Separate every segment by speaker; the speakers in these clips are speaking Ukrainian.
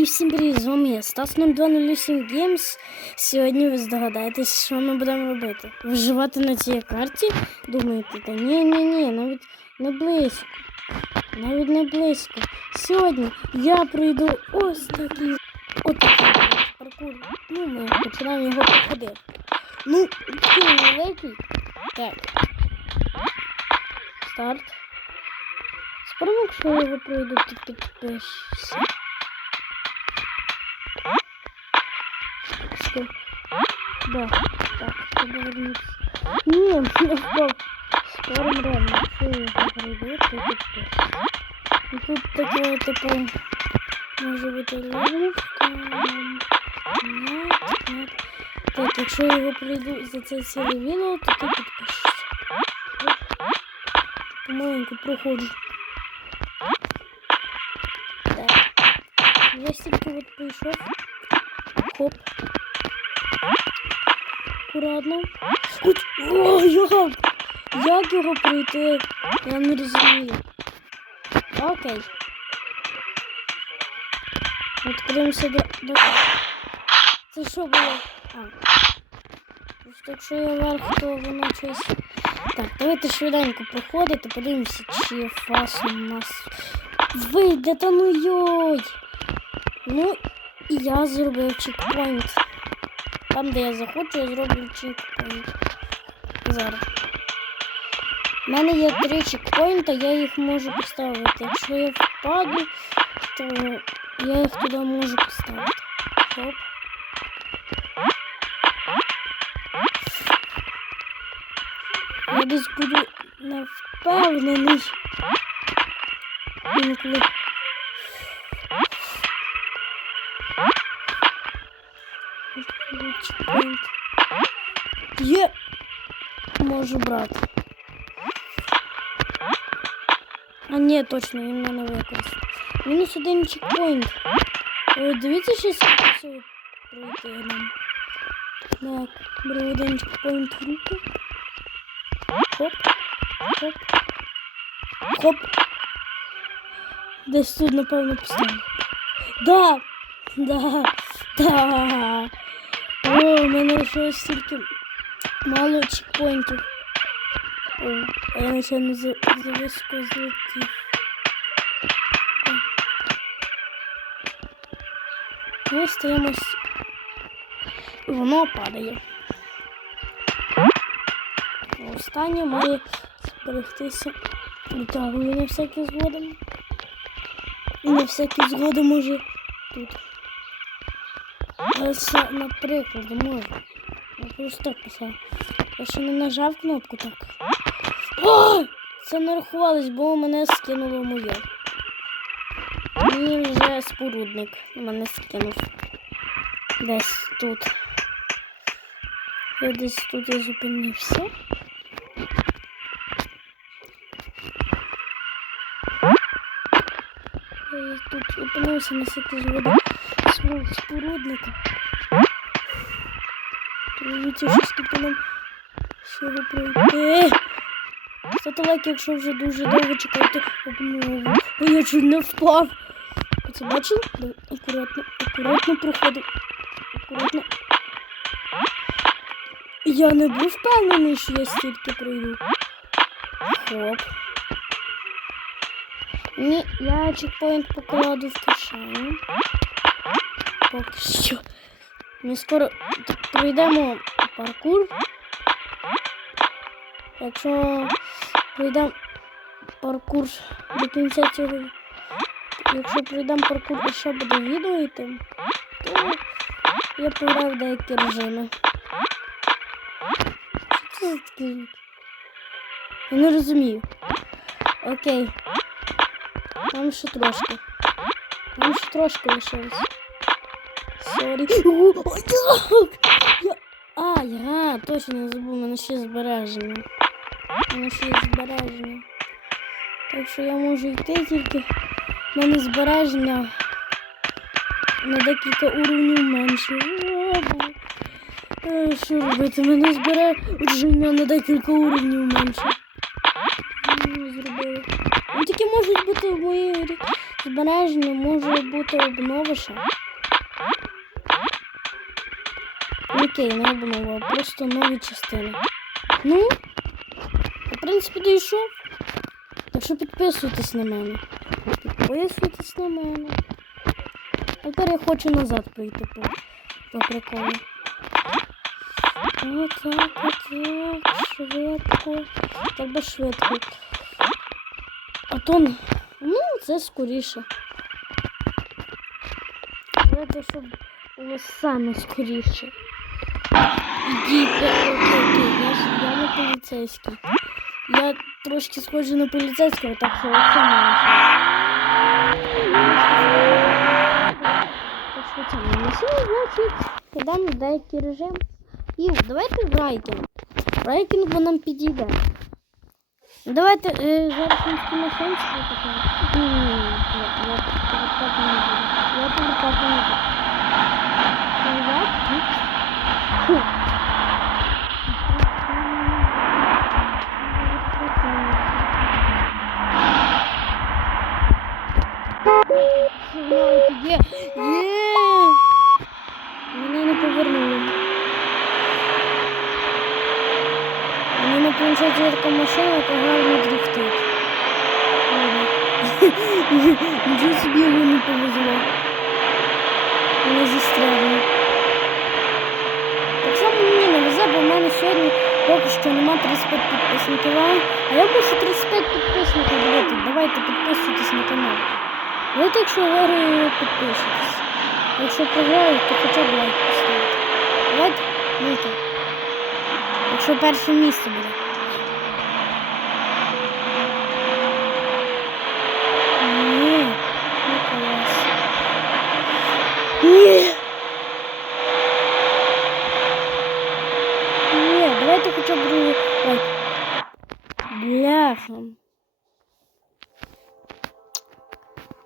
Speaker 1: І всім привіт, з вами я Стас 0208 Games. Сьогодні ви здогадаєтесь, що ми будемо робити. Виживати на цій карті? Думаєте, та ні, ні, ні, навіть не близько. Навіть не близько. Сьогодні я пройду ось такий отакий паркур. Ну, ми починаємо його проходити. Ну, такий великий. Так. Старт. Спробуй, якщо я його пройду, ти підпишешся. Стоп. Да, так, чтобы вернуться. Не, не впав. Скором реально, якщо я його пройду, то підпишешся. І тут таке, типу, може бути ловушка. Нет, нет. Так, якщо я його пройду за це ціле відео, то ти підпишешся. Оп. Помаленьку проходжу. Так. Я стільки от прийшов. Хоп. Аккуратно. Ой, О, як? Як його пройти? Я не розумію. Окей. Відкриємося до. Це що було? А. Якщо я вверх, то воно щось... Так, давайте швиденько проходити, подивимося, чи фас у нас вийде, та ну йой. Ну, і я зробив чекпоінт. Там, де я захочу, я зроблю чекпоінт. Зараз. У мене є три чекпоінта, я їх можу поставити. Якщо я впаду, то я їх туди можу поставити. Хоп. Я десь буду не впевнений. Чекпоінт. Є. Можу брати. А ні, точно, він мене використав. Мінус один чекпоінт. Ой, дивіться, що скільки цього пройти нам. Так, беру один чекпоінт в руки. Хоп. Хоп. Хоп. Десь тут, напевно, поставлю. Да! Да! Да! О, у мене лишилось стільки мало чекпоінтів. О, а я нечайно за, за високо злетів. Ми стоїмось. Воно падає. Останнє має зберегтися. Витягую на всякий згодом. І на всякий згодом може тут. Але це, наприклад, можна. Я просто так писав. Я ще не нажав кнопку так. О! Це не рахувалось, бо мене скинуло моє. Мені вже спорудник мене скинув. Десь тут. Я десь тут і зупинився. Я тут зупинився на всякий згоди свого спорудника. Дивіться, що скільки нам всього пройти. Ставте лайк, якщо вже дуже довго чекаєте обнову. Ой, я чуть не впав. Оце бачили? Акуратно, акуратно проходив. Акуратно. Я не був впевнений, що я стільки пройду. Хоп. Ні, я чекпоінт покладу в кишеню. Поки що. Ми скоро пройдемо паркур. Якщо пройдемо паркур до кінця цього. Якщо пройдемо паркур і ще буде відео йти, то я пограю в деякі режими. Що це за такий? Я не розумію. Окей. Там ще трошки. Там ще трошки лишилось. Сорі. Я... А, я точно забув, мене ще збереження. У мене ще є збереження. Так що я можу йти тільки мене збереження на декілька уровнів менше. О, Е, Що робити? Мене збереження на декілька уровнів менше. Ну, Зробили. Ну, тільки можуть бути в моїй грі збереження може бути обнова ще. Окей, не обнова, просто нові частини. Ну, в принципі, дійшов. Так що підписуйтесь на мене. Підписуйтесь на мене. Тепер я хочу назад прийти по, по приколу. Отак, отак, швидко. Треба швидко. А то, ну, це скоріше. Треба, щоб було саме скоріше. Ідіть, окей, окей, я, ж- я не поліцейський. Я трошки схожий на поліцейського, так що оце не Так що це не лише, значить, йдемо в деякий режим. І давайте в райкінг. Райкінг бо нам підійде. Давайте е, зараз на машинці покатаємо. Ні, ні, ні, я, я повертати не буду. Я повертати не буду. Повертати? Є така машина, яка гарно дрифтить. Ладно. Нічого собі його не повезло. Не застрягли. Так само мені не везе, бо в мене сьогодні поки що нема 35 підписників. А я мушу 35 підписників дивити. Давайте підписуйтесь на канал. Давайте, якщо виграю, підпишитесь. А Якщо програю, то хоча б лайк поставити. Давайте, ну-ка. Якщо перше місце буде. Ні. Ні, давайте хоча б другий. Ой. Бляха.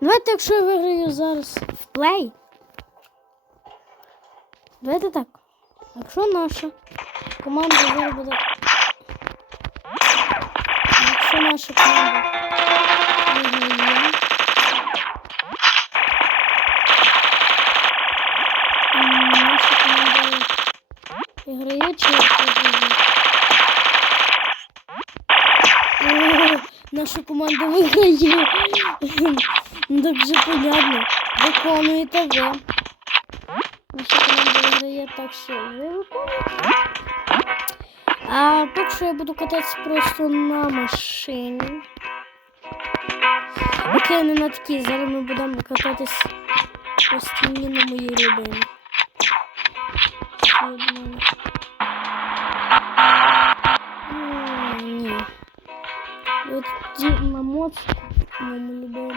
Speaker 1: Давайте, якщо я виграю зараз в плей. Давайте так. Якщо наша команда зараз буде. Якщо наша команда виграє чи Наша команда виграє. Ну так вже понятно. Виконуєте ви. Наша команда виграє так, що ви виконуєте. А поки що я буду кататися просто на машині. Окей, не на такій. Зараз ми будемо кататись по стіні на моїй любимій. Umut. Yağmurlu böyle.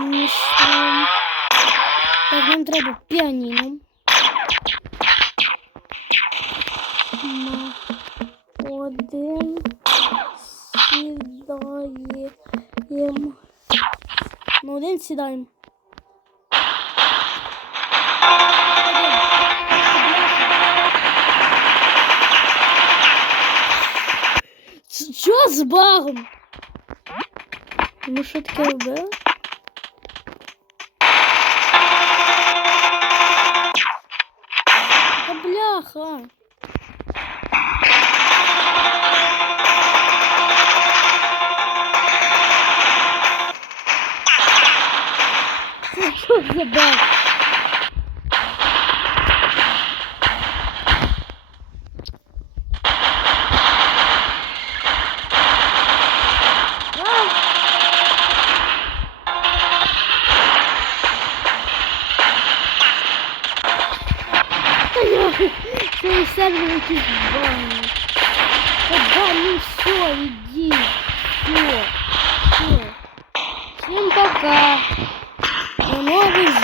Speaker 1: Ну. Так, нам треба піаніно. Один сідаємо. На один сідаємо. Чо з багом? Ну що таке робили? тебе. Цей сервер якийсь банить. Та бані, все, іди. Все, все. Всім пока. always